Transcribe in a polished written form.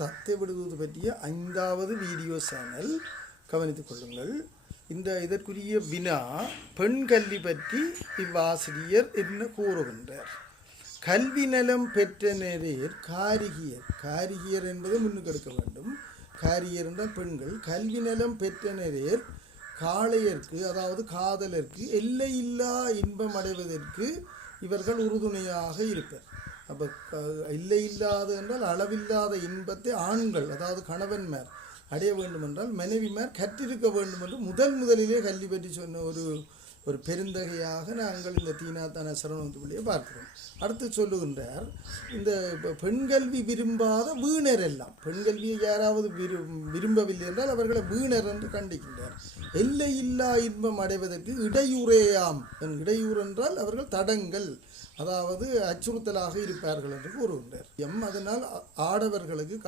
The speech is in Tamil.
தத்தை விடுவது பற்றிய 5வது வீடியோ சேனல். கவனித்துக் கொள்ளுங்கள். இதற்குரிய வினா, பெண் கல்வி பற்றி இவ்வாசிரியர் என்ன கூறுகின்றார்? கல்வி நலம் பெற்ற நேரேர் காரிகியர். காரிகியர் என்பதை முன்னுக்கு எடுக்க வேண்டும். காரிகியர் என்றால் பெண்கள். கல்வி நலம் பெற்ற நேரேர் காளையர்க்கு, அதாவது காதலருக்கு எல்லையில்லா இன்பம் அடைவதற்கு இவர்கள் உறுதுணையாக இருப்பர். அப்போ எல்லையில்லாத என்றால் அளவில்லாத இன்பத்தை ஆண்கள், அதாவது கணவன்மார் அடைய வேண்டும் என்றால் மனைவிமார் கற்றிருக்க வேண்டும் என்று முதலிலே கல்வி பற்றி சொன்ன ஒரு பெருந்தகையாக நாங்கள் இந்த தீனாத்தான சரவணத்துக்குள்ளேயே பார்க்கிறோம். அடுத்து சொல்லுகின்றார், இந்த பெண்கல்வி விரும்பாத வீணர் எல்லாம், பெண்கல்வியை யாராவது விரும்பவில்லை என்றால் அவர்களை வீணர் என்று கண்டிக்கின்றார். எல்லையில்லா இன்பம் அடைவதற்கு இடையூறேயாம். இடையூறு என்றால் அவர்கள் தடங்கள், அதாவது அச்சுறுத்தலாக இருப்பார்கள் என்று கூறுகின்றார். அதனால் ஆடவர்களுக்கு